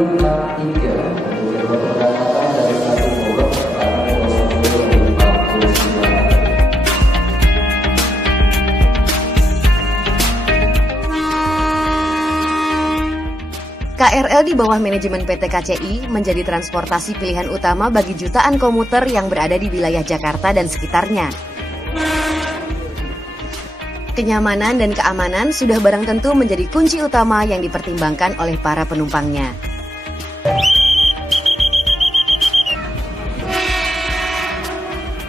63 untuk jadwal keberangkatan dari stasiun Bogor sekarang 00.49. KRL di bawah manajemen PT KCI menjadi transportasi pilihan utama bagi jutaan komuter yang berada di wilayah Jakarta dan sekitarnya. Kenyamanan dan keamanan sudah barang tentu menjadi kunci utama yang dipertimbangkan oleh para penumpangnya.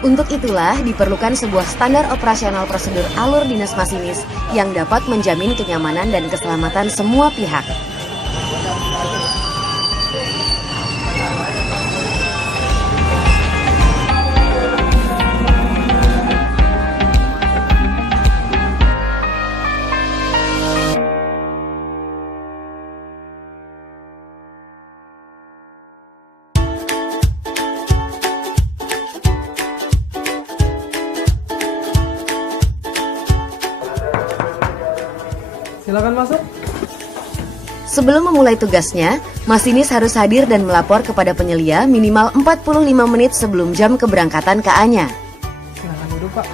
Untuk itulah diperlukan sebuah standar operasional prosedur alur dinas masinis yang dapat menjamin kenyamanan dan keselamatan semua pihak. Silakan masuk. Sebelum memulai tugasnya, masinis harus hadir dan melapor kepada penyelia minimal 45 menit sebelum jam keberangkatan KA-nya. Silakan duduk, Pak.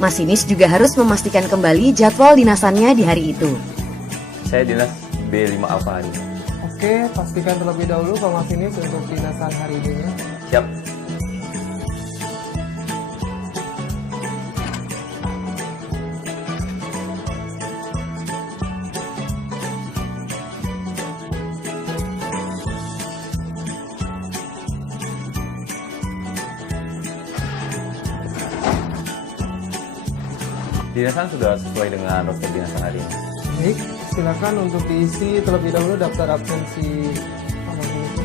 Masinis juga harus memastikan kembali jadwal dinasannya di hari itu. Saya dinas B5 Alfa hari. Oke, pastikan terlebih dahulu Pak Masinis untuk dinasan hari ini. Siap. Dinasan sudah sesuai dengan roster dinasan hari ini. Baik, silakan untuk diisi terlebih dahulu daftar absensi Pak Masinis.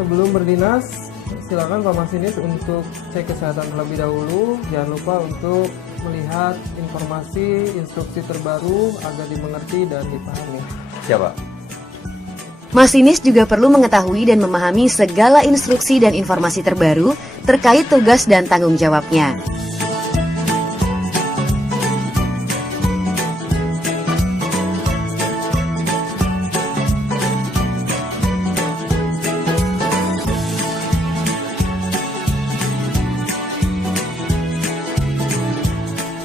Sebelum berdinas, silakan Pak Masinis untuk cek kesehatan terlebih dahulu. Jangan lupa untuk melihat informasi, instruksi terbaru agar dimengerti dan dipahami. Siap, Pak. Masinis juga perlu mengetahui dan memahami segala instruksi dan informasi terbaru terkait tugas dan tanggung jawabnya.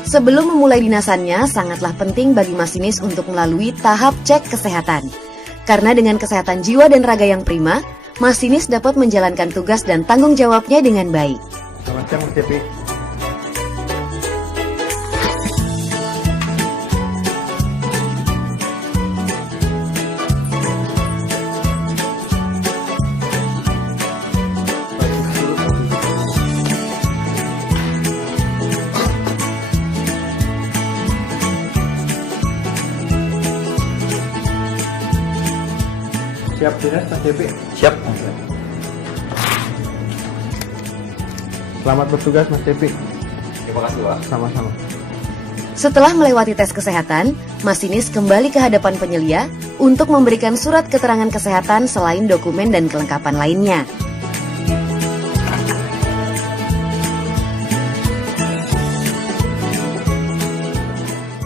Sebelum memulai dinasannya, sangatlah penting bagi masinis untuk melalui tahap cek kesehatan. Karena dengan kesehatan jiwa dan raga yang prima, masinis dapat menjalankan tugas dan tanggung jawabnya dengan baik. Selamat siang, Mas Cepi. Siap dinas Mas Cepi. Siap. Selamat bertugas Mas Cepi. Terima kasih, Pak. Sama-sama. Setelah melewati tes kesehatan, masinis kembali ke hadapan penyelia untuk memberikan surat keterangan kesehatan selain dokumen dan kelengkapan lainnya.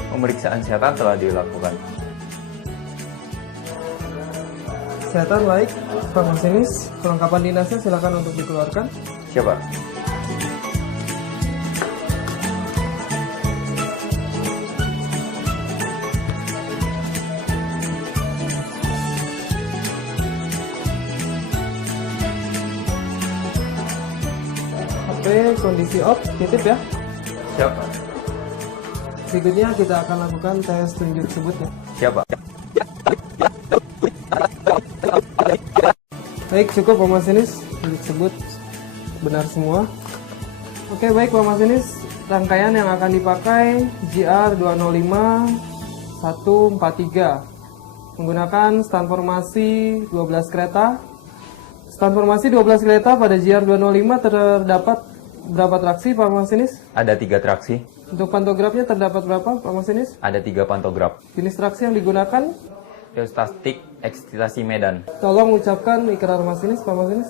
Pemeriksaan kesehatan telah dilakukan. Kesehatan baik, Pak Masinis. Kelengkapan dinasnya silakan untuk dikeluarkan. Siap, Pak. HP kondisi off, titip ya. Siap, Pak. Berikutnya kita akan lakukan tes tunjuk sebutnya. Siap, Pak. Baik, cukup Pak Masinis. Tunjuk sebut benar semua. Oke, baik Pak Masinis. Rangkaian yang akan dipakai JR205 143 menggunakan stand formasi 12 kereta. Stand formasi 12 kereta pada JR205 terdapat berapa traksi Pak Masinis? Ada 3 traksi. Untuk pantografnya terdapat berapa Pak Masinis? Ada 3 pantograf. Jenis traksi yang digunakan? Geostastik Eksitasi Medan. Tolong ucapkan ikrar masinis Pak Masinis.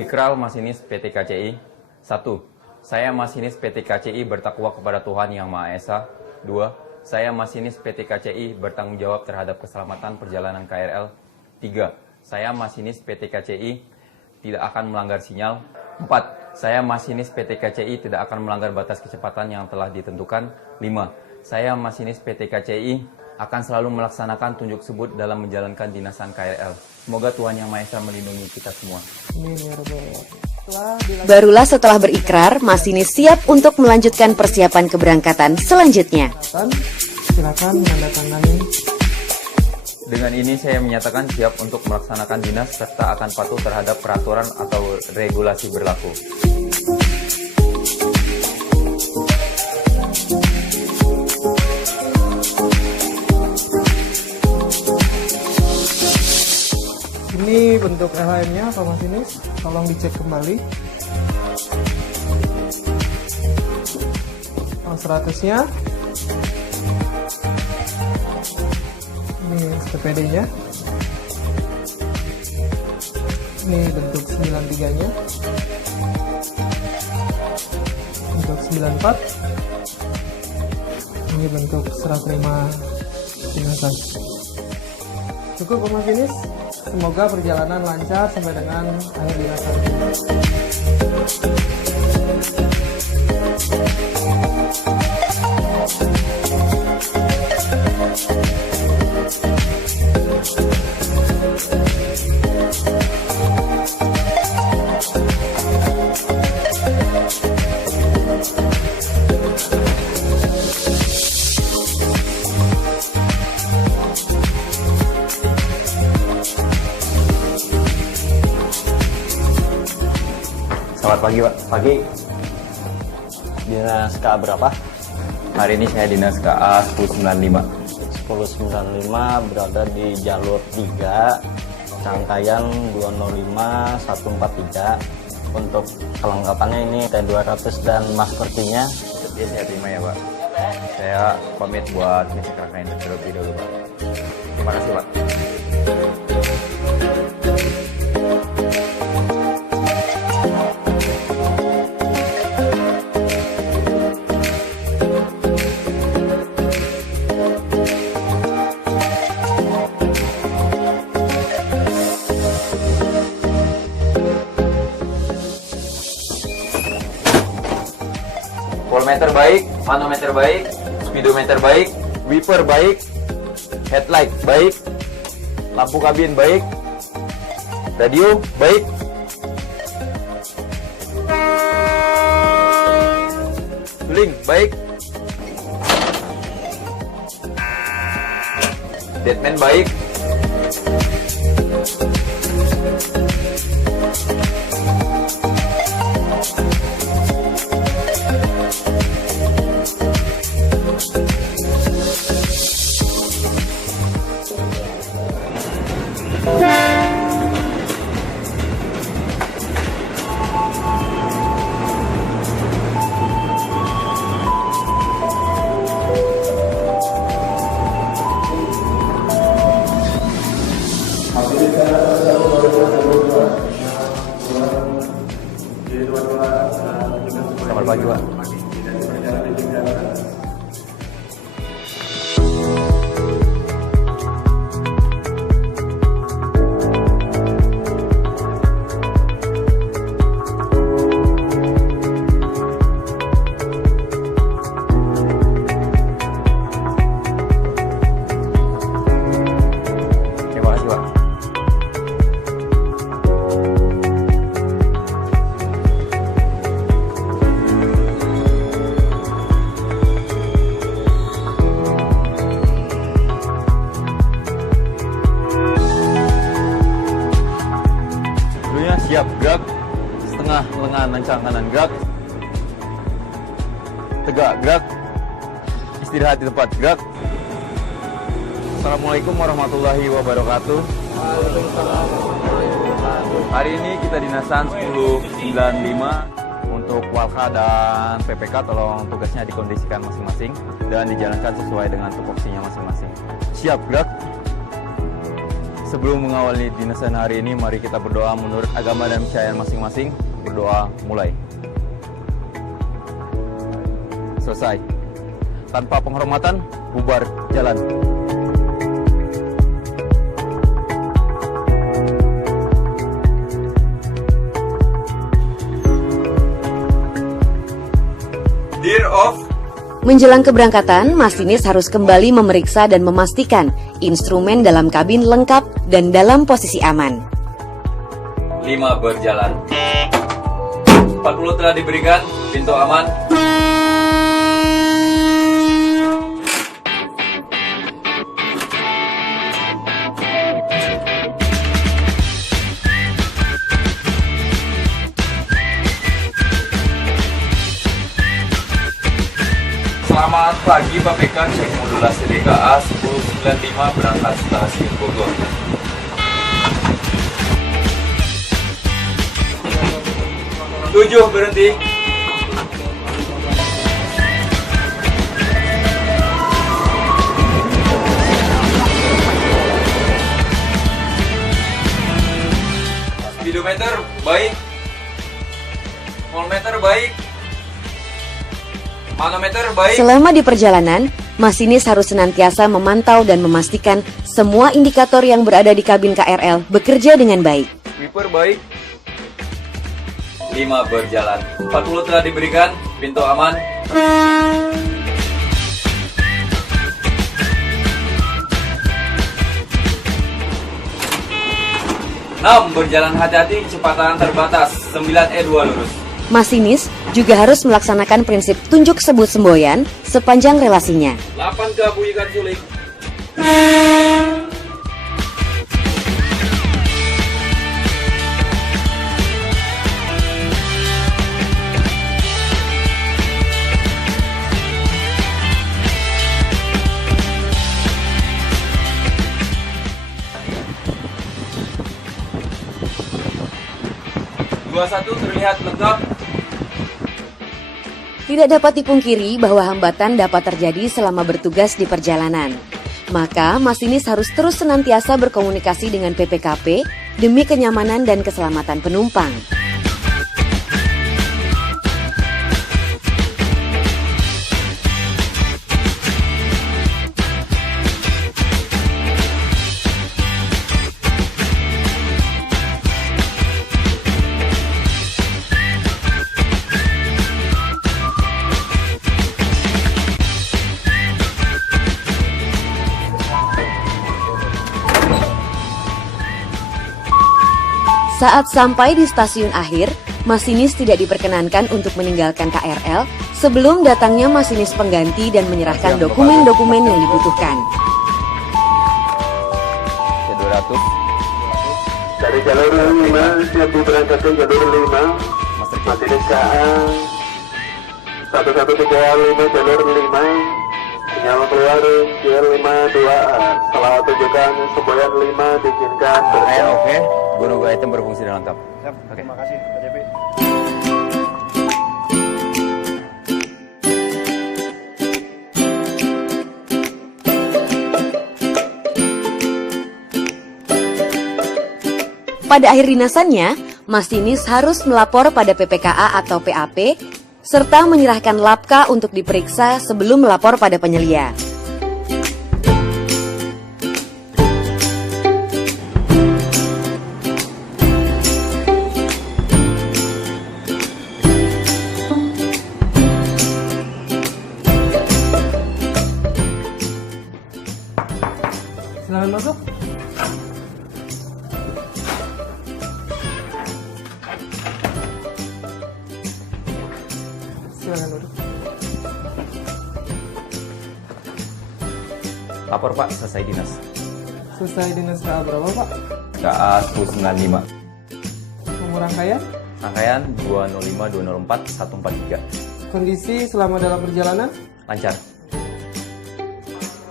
Ikrar Masinis PT KCI. 1. Saya masinis PT KCI bertakwa kepada Tuhan Yang Maha Esa. 2. Saya masinis PT KCI bertanggung jawab terhadap keselamatan perjalanan KRL. 3. Saya masinis PT KCI tidak akan melanggar sinyal. 4. Saya masinis PT KCI tidak akan melanggar batas kecepatan yang telah ditentukan. 5. Saya masinis PT KCI akan selalu melaksanakan tunjuk sebut dalam menjalankan dinasan KRL. Semoga Tuhan Yang Maha Esa melindungi kita semua. Amin ya Rabbal. Barulah setelah berikrar, masinis siap untuk melanjutkan persiapan keberangkatan selanjutnya. Silakan menandatangani. Dengan ini saya menyatakan siap untuk melaksanakan dinas serta akan patuh terhadap peraturan atau regulasi berlaku. Ini bentuk LHM-nya Pak Masinis, tolong dicek kembali. 100-nya. Ini SPPD-nya. Ini bentuk 93-nya. Bentuk 94. Ini bentuk serah terima dinasan. Cukup Pak Masinis. Semoga perjalanan lancar sampai dengan akhir dinasan. Selamat pagi Pak. Pagi. Dinas KA berapa? Hari ini saya dinas KA 1095. 1095 berada di jalur 3, rangkaian 205-143. Untuk kelengkapannya ini T200 dan maskertinya. Jadi saya terima ya Pak. Saya pamit buat ngecek rangkaian terlebih dahulu Pak. Terima kasih Pak. Voltmeter baik, manometer baik, speedometer baik, wiper baik, headlight baik, lampu kabin baik, radio baik, link baik, deadman baik, Selamat pagi Pak. Terima kasih Pak. Siap, gerak, setengah lengan lancang kanan, gerak, tegak, gerak, istirahat di tempat, gerak. Assalamualaikum warahmatullahi wabarakatuh. Hari ini kita dinasan 1095 untuk Walka dan PPK, tolong tugasnya dikondisikan masing-masing dan dijalankan sesuai dengan tupoksinya masing-masing. Siap, gerak. Sebelum mengawali dinasan hari ini, mari kita berdoa menurut agama dan kepercayaan masing-masing. Berdoa mulai. Selesai. Tanpa penghormatan, bubar jalan. Dear of. Menjelang keberangkatan, masinis harus kembali memeriksa dan memastikan instrumen dalam kabin lengkap dan dalam posisi aman. 5 berjalan. 40 telah diberikan, pintu aman. Selamat pagi Pak PK, cek modulasi DKA 1095 berangkat stasiun Bogor. Tujuh berhenti. Speedometer baik. Voltmeter baik. Manometer baik. Selama di perjalanan, masinis harus senantiasa memantau dan memastikan semua indikator yang berada di kabin KRL bekerja dengan baik. Wiper baik. 5 berjalan. 40 telah diberikan, pintu aman. Berjalan hati-hati, kecepatan terbatas. 9E2 lurus. Masinis juga harus melaksanakan prinsip tunjuk sebut semboyan sepanjang relasinya. 8 ke bunyikan suling. Satu terlihat lengkap. Tidak dapat dipungkiri bahwa hambatan dapat terjadi selama bertugas di perjalanan. Maka, masinis harus terus senantiasa berkomunikasi dengan PPKP demi kenyamanan dan keselamatan penumpang. Saat sampai di stasiun akhir, masinis tidak diperkenankan untuk meninggalkan KRL sebelum datangnya masinis pengganti dan menyerahkan dokumen-dokumen yang dibutuhkan. 200. Dari jalur 5, siap diberangkatkan jalur 5, masinis KA 1135 jalur 5, sinyal keluar GL52A. Setelah tunjukkan semboyan 5 diizinkan berjalan. Oke, guru item berfungsi dan lengkap. Oke. Terima kasih, Pak JP. Pada akhir dinasannya, masinis harus melapor pada PPKA atau PAP serta menyerahkan lapka untuk diperiksa sebelum melapor pada penyelia. Silakan masuk. Silakan duduk. Lapor Pak, selesai dinas. Selesai dinas KA berapa, Pak? KA 1095. Nomor rangkaian? Rangkaian 205 204 143. Kondisi selama dalam perjalanan? Lancar.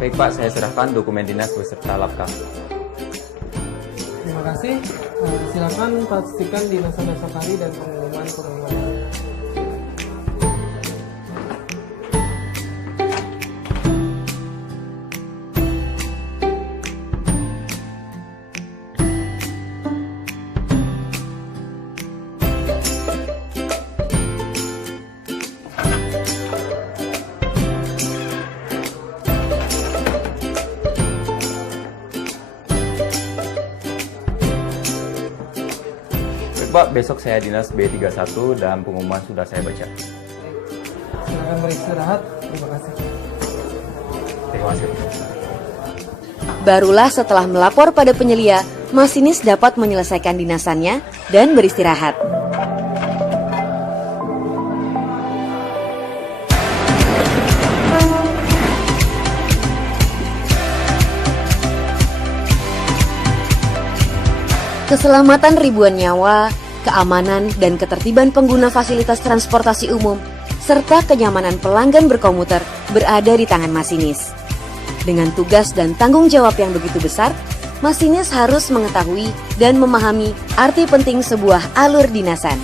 Baik Pak, saya serahkan dokumen dinas beserta lapka. Terima kasih. Silakan pastikan dinasan esok hari dan pengumuman. Pak, besok saya dinas B31 dan pengumuman sudah saya baca. Silakan beristirahat. Terima kasih. Terima kasih. Barulah setelah melapor pada penyelia, masinis dapat menyelesaikan dinasannya dan beristirahat. Keselamatan ribuan nyawa, keamanan dan ketertiban pengguna fasilitas transportasi umum, serta kenyamanan pelanggan berkomuter berada di tangan masinis. Dengan tugas dan tanggung jawab yang begitu besar, masinis harus mengetahui dan memahami arti penting sebuah alur dinasan.